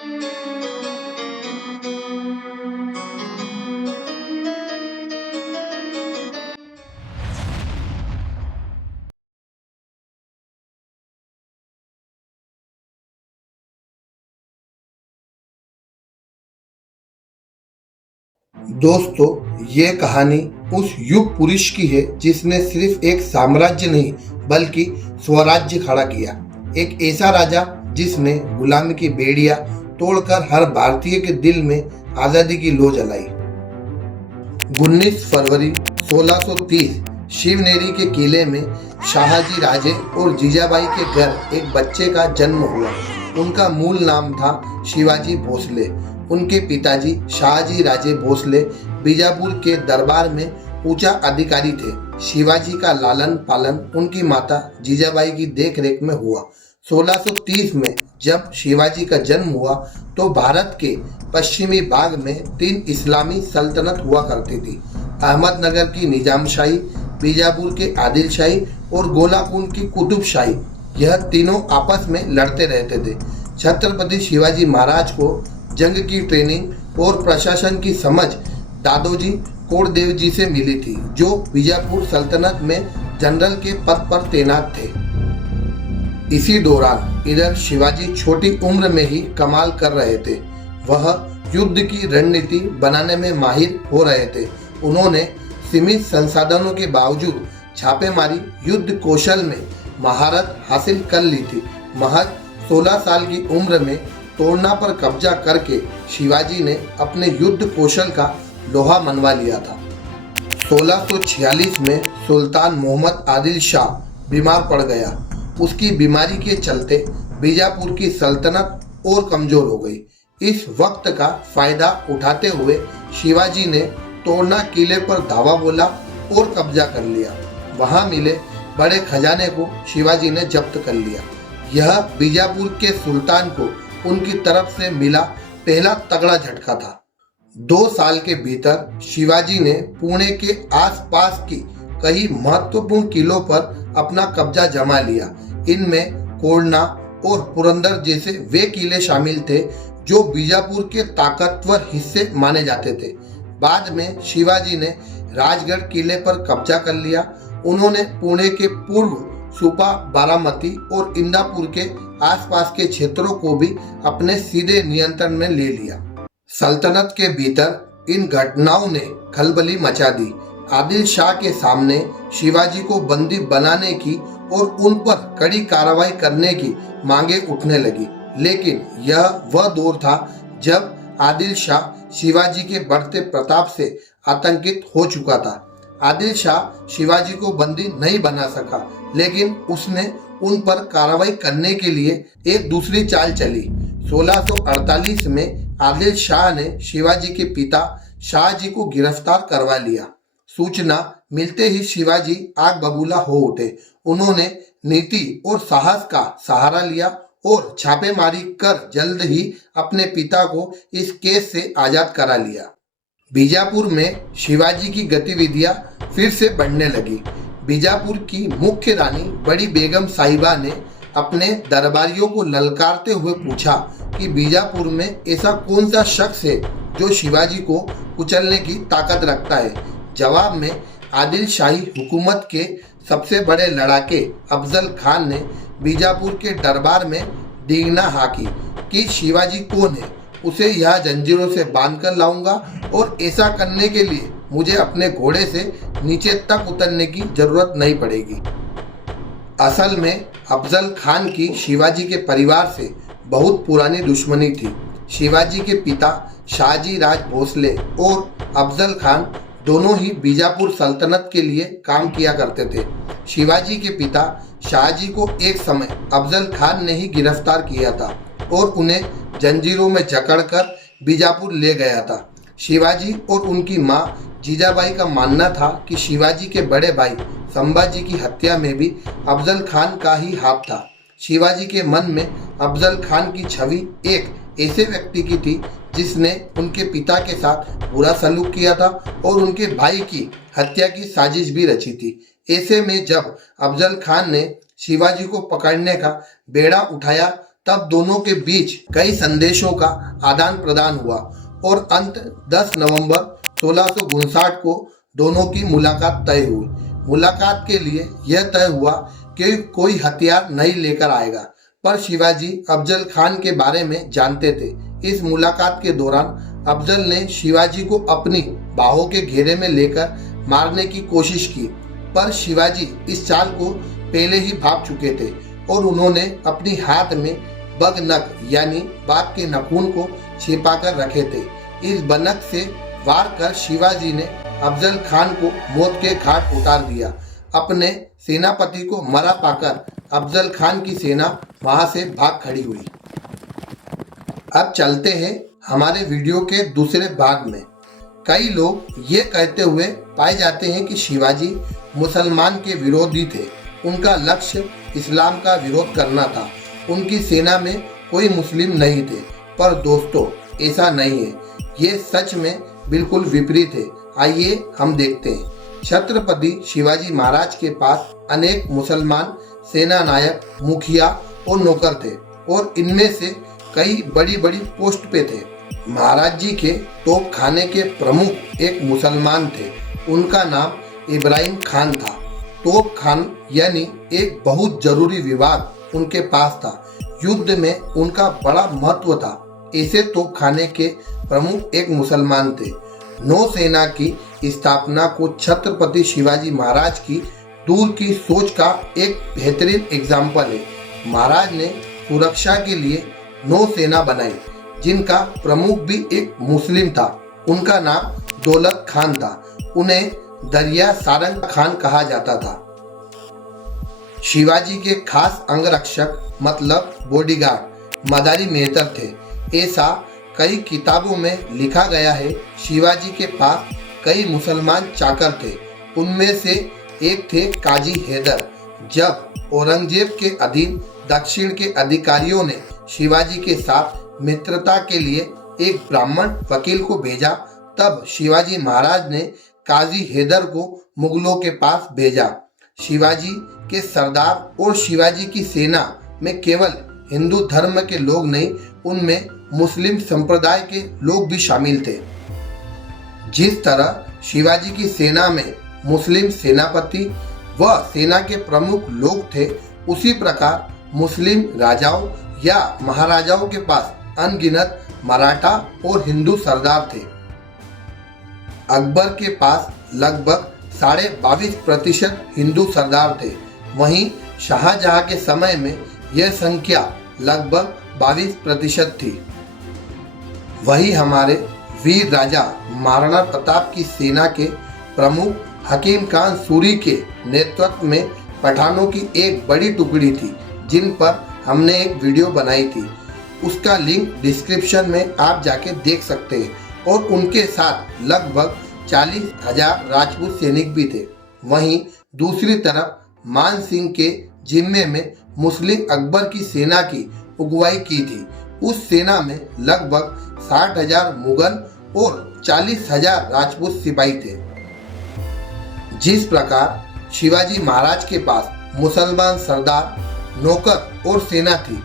दोस्तों, ये कहानी उस युग पुरुष की है जिसने सिर्फ एक साम्राज्य नहीं बल्कि स्वराज्य खड़ा किया। एक ऐसा राजा जिसने गुलामी की बेड़ियां तोड़कर हर भारतीय के दिल में आजादी की लौ जलाई। 19 फरवरी 1630 शिवनेरी के किले में शाहजी राजे और जीजाबाई के घर एक बच्चे का जन्म हुआ। उनका मूल नाम था शिवाजी भोसले। उनके पिताजी शाहजी राजे भोसले बीजापुर के दरबार में ऊंचा अधिकारी थे। शिवाजी का लालन पालन उनकी माता जीजाबाई की देखरेख में हुआ। 1630 में जब शिवाजी का जन्म हुआ तो भारत के पश्चिमी भाग में 3 इस्लामी सल्तनत हुआ करती थी। अहमदनगर की निजामशाही, बीजापुर के आदिलशाही और गोलाकुंड की कुतुबशाही। यह तीनों आपस में लड़ते रहते थे। छत्रपति शिवाजी महाराज को जंग की ट्रेनिंग और प्रशासन की समझ दादोजी कोंडदेव जी से मिली थी, जो बीजापुर सल्तनत में जनरल के पद पर तैनात थे। इसी दौरान इधर शिवाजी छोटी उम्र में ही कमाल कर रहे थे। वह युद्ध की रणनीति बनाने में माहिर हो रहे थे। उन्होंने सीमित संसाधनों के बावजूद छापेमारी युद्ध कौशल में महारत हासिल कर ली थी। महज 16 साल की उम्र में तोड़ना पर कब्जा करके शिवाजी ने अपने युद्ध कौशल का लोहा मनवा लिया था। 1646 में सुल्तान मोहम्मद आदिल शाह बीमार पड़ गया। उसकी बीमारी के चलते बीजापुर की सल्तनत और कमजोर हो गई। इस वक्त का फायदा उठाते हुए शिवाजी ने तोड़ना किले पर धावा बोला और कब्जा कर लिया। वहां मिले बड़े खजाने को शिवाजी ने जब्त कर लिया। यह बीजापुर के सुल्तान को उनकी तरफ से मिला पहला तगड़ा झटका था। 2 साल के भीतर शिवाजी ने पुणे के आसपास की कई महत्वपूर्ण किलों पर अपना कब्जा जमा लिया। इनमें कोरना और पुरंदर जैसे वे किले शामिल थे जो बीजापुर के ताकतवर हिस्से माने जाते थे। बाद में शिवाजी ने राजगढ़ किले पर कब्जा कर लिया। उन्होंने पुणे के पूर्व सुपा, बारामती और इंदापुर के आसपास के क्षेत्रों को भी अपने सीधे नियंत्रण में ले लिया। सल्तनत के भीतर इन घटनाओं ने खलबली मचा दी। आदिल शाह के सामने शिवाजी को बंदी बनाने की और उन पर कड़ी कार्रवाई करने की मांगे उठने लगी। लेकिन यह वह दौर था जब आदिल शाह शिवाजी के बढ़ते प्रताप से आतंकित हो चुका था। आदिल शाह शिवाजी को बंदी नहीं बना सका, लेकिन उसने उन पर कार्रवाई करने के लिए एक दूसरी चाल चली। 1648 में आदिल शाह ने शिवाजी के पिता शाहजी को गिरफ्तार करवा लिया। सूचना मिलते ही शिवाजी आग बबूला हो उठे। उन्होंने नीति और साहस का सहारा लिया और छापेमारी कर जल्द ही अपने पिता को इस केस से आजाद करा लिया। बीजापुर में शिवाजी की गतिविधियां फिर से बढ़ने लगी। बीजापुर की मुख्य रानी बड़ी बेगम साहिबा ने अपने दरबारियों को ललकारते हुए पूछा कि बीजापुर में ऐसा कौन सा शख्स है जो शिवाजी को कुचलने की ताकत रखता है। जवाब में आदिल शाही हुकूमत के सबसे बड़े लड़ाके अफजल खान ने बीजापुर के दरबार में डींगना हाकी कि शिवाजी कौन है, उसे यह जंजीरों से बांधकर लाऊंगा और ऐसा करने के लिए मुझे अपने घोड़े से नीचे तक उतरने की जरूरत नहीं पड़ेगी। असल में अफजल खान की शिवाजी के परिवार से बहुत पुरानी दुश्मनी थी। शिवाजी के पिता शाहजी राज भोसले और अफजल खान दोनों ही बीजापुर सल्तनत के लिए काम किया करते थे। शिवाजी के पिता शाहजी को एक समय अफजल खान ने ही गिरफ्तार किया था और उन्हें जंजीरों में जकड़कर बीजापुर ले गया था। शिवाजी और उनकी मां जीजाबाई का मानना था कि शिवाजी के बड़े भाई संभाजी की हत्या में भी अफजल खान का ही हाथ था। शिवाजी के मन में अफजल खान की छवि एक ऐसे व्यक्ति की थी जिसने उनके पिता के साथ बुरा सलूक किया था और उनके भाई की हत्या की साजिश भी रची थी। ऐसे में जब अफजल खान ने शिवाजी को पकड़ने का बेड़ा उठाया तब दोनों के बीच कई संदेशों का आदान प्रदान हुआ और अंत 10 नवंबर 1659 को दोनों की मुलाकात तय हुई। मुलाकात के लिए यह तय हुआ कि कोई हथियार नहीं लेकर आएगा, पर शिवाजी अफजल खान के बारे में जानते थे। इस मुलाकात के दौरान अफजल ने शिवाजी को अपनी बाहों के घेरे में लेकर मारने की कोशिश की, पर शिवाजी इस चाल को पहले ही भाप चुके थे और उन्होंने अपनी हाथ में बगनक यानी बाघ के नाखून को छिपाकर रखे थे। इस बनक से वार कर शिवाजी ने अफजल खान को मौत के घाट उतार दिया। अपने सेनापति को मरा पाकर अफजल खान की सेना वहां से भाग खड़ी हुई। अब चलते हैं हमारे वीडियो के दूसरे भाग में। कई लोग ये कहते हुए पाए जाते हैं कि शिवाजी मुसलमान के विरोधी थे, उनका लक्ष्य इस्लाम का विरोध करना था, उनकी सेना में कोई मुस्लिम नहीं थे। पर दोस्तों, ऐसा नहीं है, ये सच में बिल्कुल विपरीत है। आइए हम देखते हैं। छत्रपति शिवाजी महाराज के पास अनेक मुसलमान सेना नायक, मुखिया और नौकर थे और इनमें से कई बड़ी बड़ी पोस्ट पे थे। महाराज जी के तोप खाने के प्रमुख एक मुसलमान थे, उनका नाम इब्राहिम खान था। तोप खान यानी एक बहुत जरूरी विभाग उनके पास था। युद्ध में उनका बड़ा महत्व था। ऐसे तोप खाने के प्रमुख एक मुसलमान थे। नौसेना की स्थापना को छत्रपति शिवाजी महाराज की दूर की सोच का एक बेहतरीन एग्जाम्पल है। महाराज ने सुरक्षा के लिए नौसेना बनाई, जिनका प्रमुख भी एक मुस्लिम था। उनका नाम दौलत खान था। उन्हें दरिया सारंग खान कहा जाता था। शिवाजी के खास अंगरक्षक मतलब बॉडीगार्ड मदारी मेहतर थे। ऐसा कई किताबों में लिखा गया है। शिवाजी के पास कई मुसलमान चाकर थे। उनमें से एक थे काजी हैदर। जब औरंगजेब के अधीन दक्षिण के अधिकारियों ने शिवाजी के साथ मित्रता के लिए एक ब्राह्मण वकील को भेजा, तब शिवाजी महाराज ने काजी हैदर को मुगलों के पास भेजा। शिवाजी के सरदार और शिवाजी की सेना में केवल हिंदू धर्म के लोग नहीं, उनमें मुस्लिम संप्रदाय के लोग भी शामिल थे। जिस तरह शिवाजी की सेना में मुस्लिम सेनापति व सेना के प्रमुख लोग थे, उसी प्रकार मुस्लिम राजाओं या महाराजाओं के पास अनगिनत मराठा और हिंदू सरदार थे। अकबर के पास लगभग 22.5% हिंदू सरदार थे। वहीं शाहजहां के समय में यह संख्या लगभग 22% थी। वही हमारे वीर राजा महाराणा प्रताप की सेना के प्रमुख हकीम खान सूरी के नेतृत्व में पठानों की एक बड़ी टुकड़ी थी, जिन पर हमने एक वीडियो बनाई थी। उसका लिंक डिस्क्रिप्शन में आप जाके देख सकते हैं। और उनके साथ लगभग 40,000 राजपूत सैनिक भी थे। वहीं दूसरी तरफ मान सिंह के जिम्मे में मुस्लिम अकबर की सेना की अगुवाई की थी। उस सेना में लगभग 60,000 मुगल और 40,000 राजपूत सिपाही थे। जिस प्रकार शिवाजी महाराज के पास मुसलमान सरदार, नौकर और सेना थी,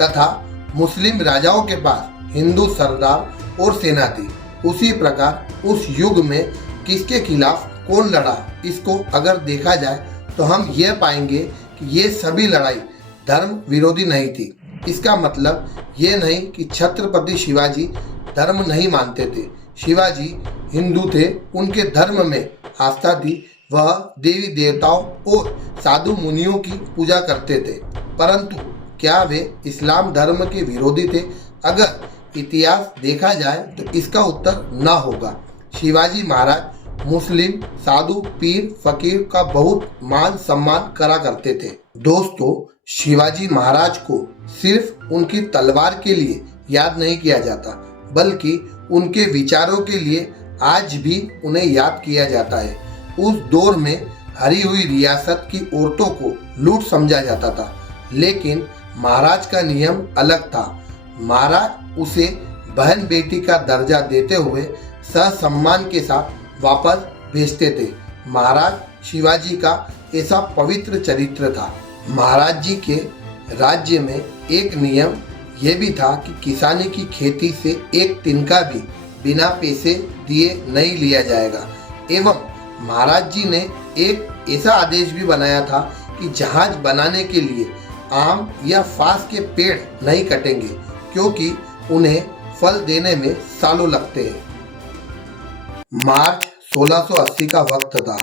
तथा मुस्लिम राजाओं के पास हिंदू सरदार और सेना थी, उसी प्रकार उस युग में किसके खिलाफ कौन लड़ा, इसको अगर देखा जाए तो हम यह पाएंगे कि ये सभी लड़ाई धर्म विरोधी नहीं थी। इसका मतलब ये नहीं कि छत्रपति शिवाजी धर्म नहीं मानते थे। शिवाजी हिंदू थे, उनके धर्म में आस्था थी। वह देवी देवताओं और साधु मुनियों की पूजा करते थे। परंतु क्या वे इस्लाम धर्म के विरोधी थे? अगर इतिहास देखा जाए तो इसका उत्तर ना होगा। शिवाजी महाराज मुस्लिम साधु, पीर, फकीर का बहुत मान सम्मान करा करते थे। दोस्तों, शिवाजी महाराज को सिर्फ उनकी तलवार के लिए याद नहीं किया जाता, बल्कि उनके विचारों के लिए आज भी उन्हें याद किया जाता है। उस दौर में हरी हुई रियासत की औरतों को लूट समझा जाता था, लेकिन महाराज का नियम अलग था। महाराज उसे बहन बेटी का दर्जा देते हुए ससम्मान के साथ वापस भेजते थे। महाराज शिवाजी का ऐसा पवित्र चरित्र था। महाराज जी के राज्य में एक नियम ये भी था कि किसानी की खेती से एक तिनका भी बिना पैसे दिए नहीं लिया जाएगा। एवं महाराज जी ने एक ऐसा आदेश भी बनाया था कि जहाज बनाने के लिए आम या फास के पेड़ नहीं कटेंगे, क्योंकि उन्हें फल देने में सालों लगते हैं। मार्च 1680 का वक्त था।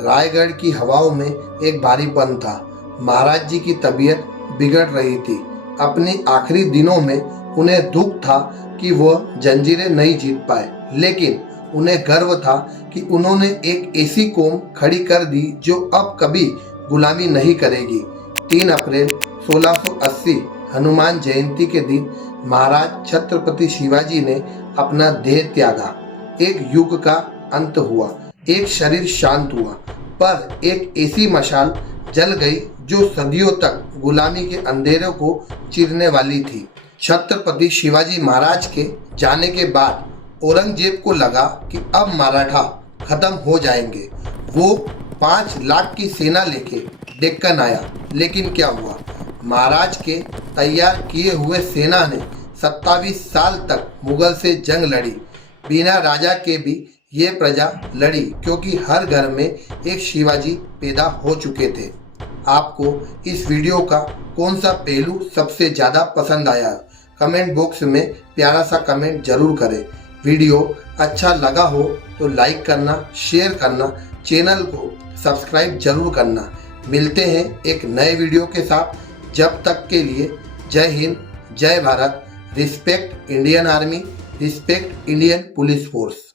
रायगढ़ की हवाओं में एक भारीपन था। महाराज जी की तबीयत बिगड़ रही थी। अपने आखिरी दिनों में उन्हें दुख था कि वह जंजीरें नहीं जीत पाए, लेकिन उन्हें गर्व था कि उन्होंने एक ऐसी कौम खड़ी कर दी जो अब कभी गुलामी नहीं करेगी। 3 अप्रैल 1680 हनुमान जयंती के दिन महाराज छत्रपति शिवाजी ने अपना देह त्यागा। एक युग का अंत हुआ, एक शरीर शांत हुआ, पर एक ऐसी मशाल जल गई जो सदियों तक गुलामी के अंधेरों को चीरने वाली थी। छत्रपति शिवाजी महाराज के जाने के बाद औरंगजेब को लगा कि अब मराठा खत्म हो जाएंगे। वो 5 लाख की सेना लेके डेक्कन आया, लेकिन क्या हुआ? महाराज के तैयार किए हुए सेना ने 27 साल तक मुगल से जंग लड़ी। बिना राजा के भी ये प्रजा लड़ी, क्योंकि हर घर में एक शिवाजी पैदा हो चुके थे। आपको इस वीडियो का कौन सा पहलू सबसे ज़्यादा पसंद आया? कमेंट बॉक्स में प्यारा सा कमेंट जरूर करें। वीडियो अच्छा लगा हो तो लाइक करना, शेयर करना, चैनल को सब्सक्राइब जरूर करना। मिलते हैं एक नए वीडियो के साथ। जब तक के लिए जय हिंद, जय Bharat, respect Indian army, respect Indian police force.